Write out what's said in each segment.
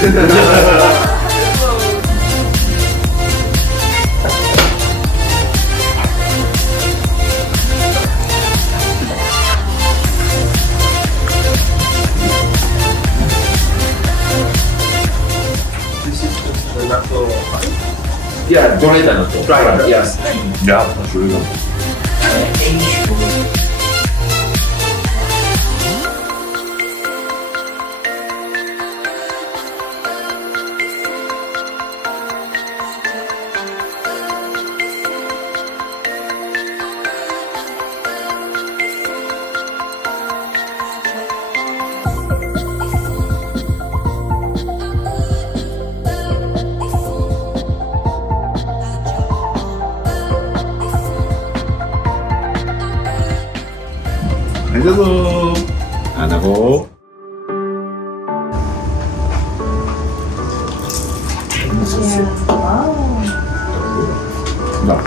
This is just the natto. Yeah, dried natto. Dried, yes. Yeah, that's really good. hello. 안 하고. 나.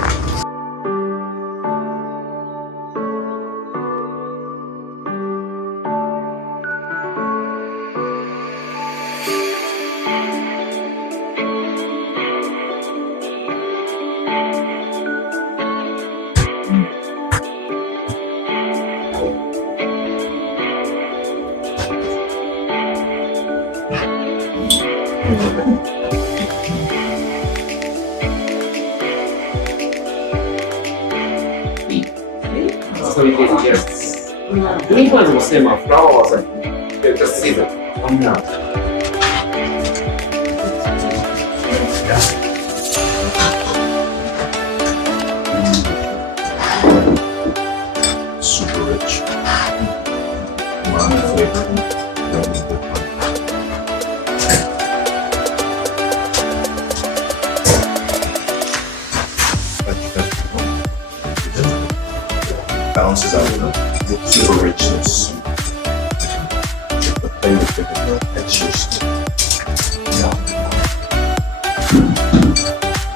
So it is, yes. Green one is the same flower was just season. Super rich. Umami flavor. Really good one. Balances out the super richness. The flavor thicker, it's just.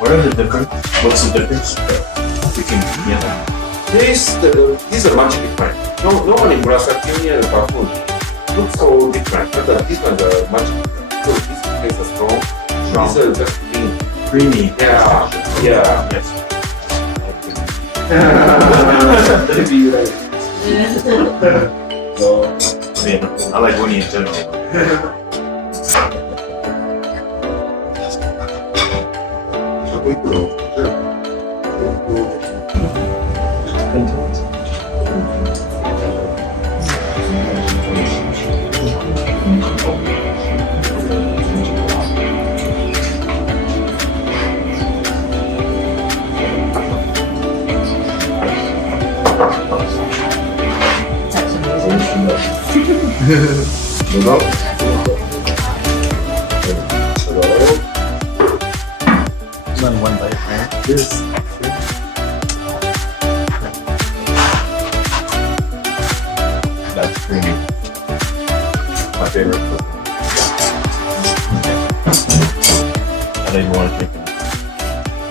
What are the difference? What's the difference between These are much different. Normally Murasaki Union and Bafun look so different, but this one is much different. So this tastes strong. These are just green. creamy? Yeah, yeah. Yes. Maybe like. So, I mean, I like uni in general. Hello? None one bite, right? This. That's creamy. My favorite. I don't even want to drink it.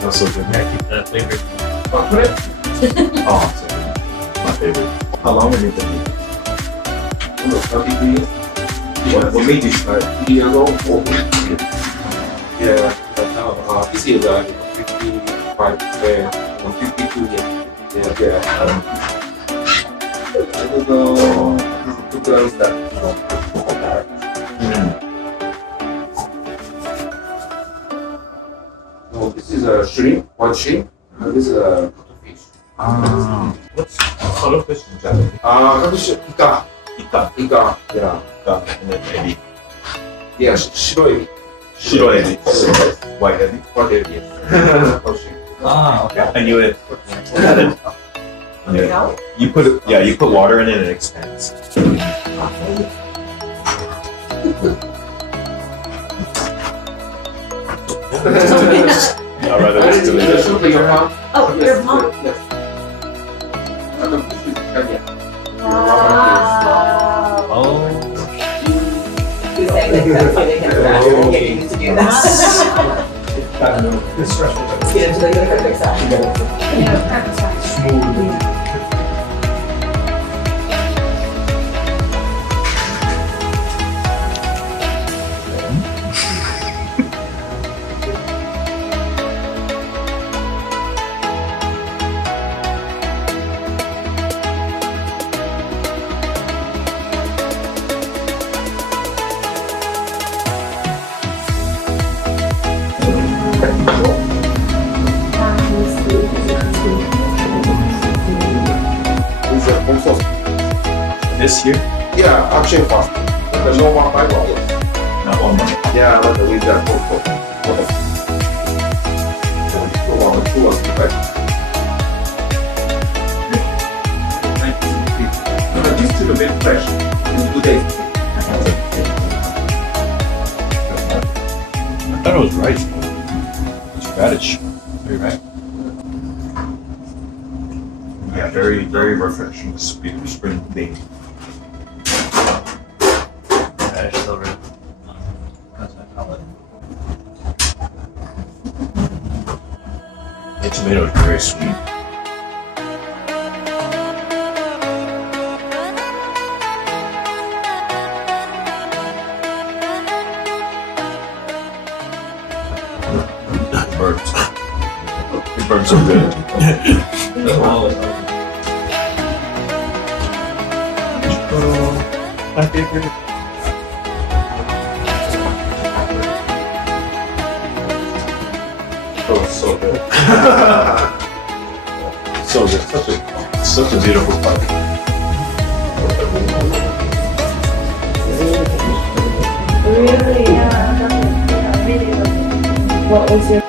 That's so good. I keep that flavor. Oh, so good. My favorite. How long have you been eating? 33 years. What made you start? 3 years old. Yeah, but now this is 55, 52 years. Yeah, yeah. I don't know. This is 2 grams that. So this is a shrimp, one shrimp, and this is a cuttlefish. What's cuttlefish in Japanese? Cuttlefish, ika. Ika. Ika, yeah. Ika. And then ebi. Yeah, shiroebi. Shiro ebi. White ebi. What it is. Ah, okay. I knew it. I knew it. You put it, yeah, you put water in it and it expands. I'd rather it's delicious. Your mom? Oh, your mom. Yes. Cuttlefish is Italian. Wow. Oh. He's saying that that's why they can get you to do that. Let's get into the perfect side. Yeah, perfect size. Smooth. this year? Yeah, actually fast. The normal $5. Not 1 month. Yeah, like with that for two or three. This is a bit fresh. In 2 days. I thought it was rice. It's radish. Very right. Yeah, very, very refreshing. Spring thing. Radish silver. That's my palate. The tomato is very sweet. It burns. It burns so good. My favorite. Oh, so good. So good. Such a beautiful party. Really? Yeah, really lovely. What was your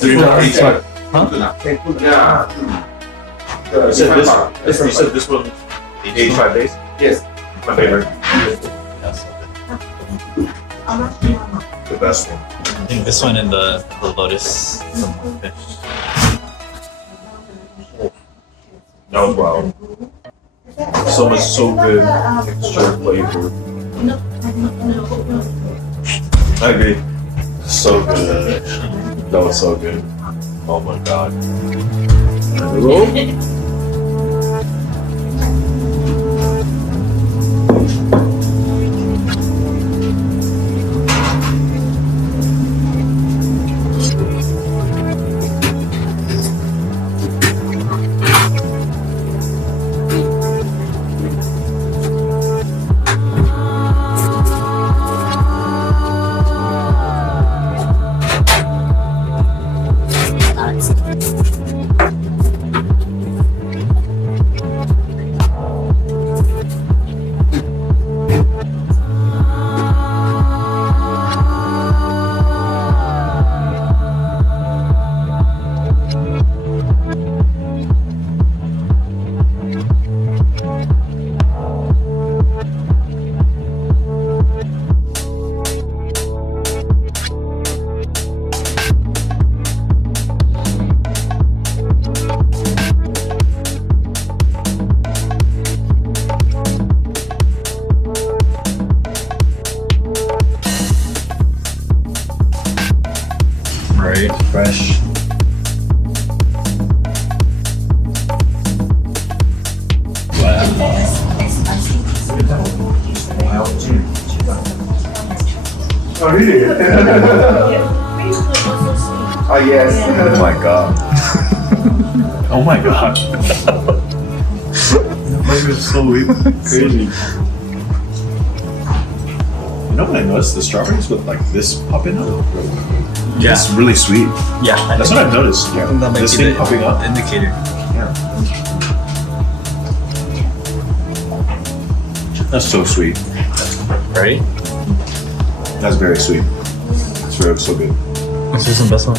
Three months. Yeah. You said this one aged 5 days? Yes. My favorite. The best one. I think this one and the lotus fish. That was wild. So much, so good texture, flavor. I agree. So good. That was so good. Oh my god. Right. Fresh. Oh, really? Oh, yes. Oh my god. Oh my god. That was so crazy. You know what I noticed? The strawberries with like this popping up. Yeah. It's really sweet. Yeah. That's what I've noticed. Yeah. That might This be thing the popping up. indicator. Yeah. That's so sweet. Right? That's very sweet. It's very so good. This is the best one.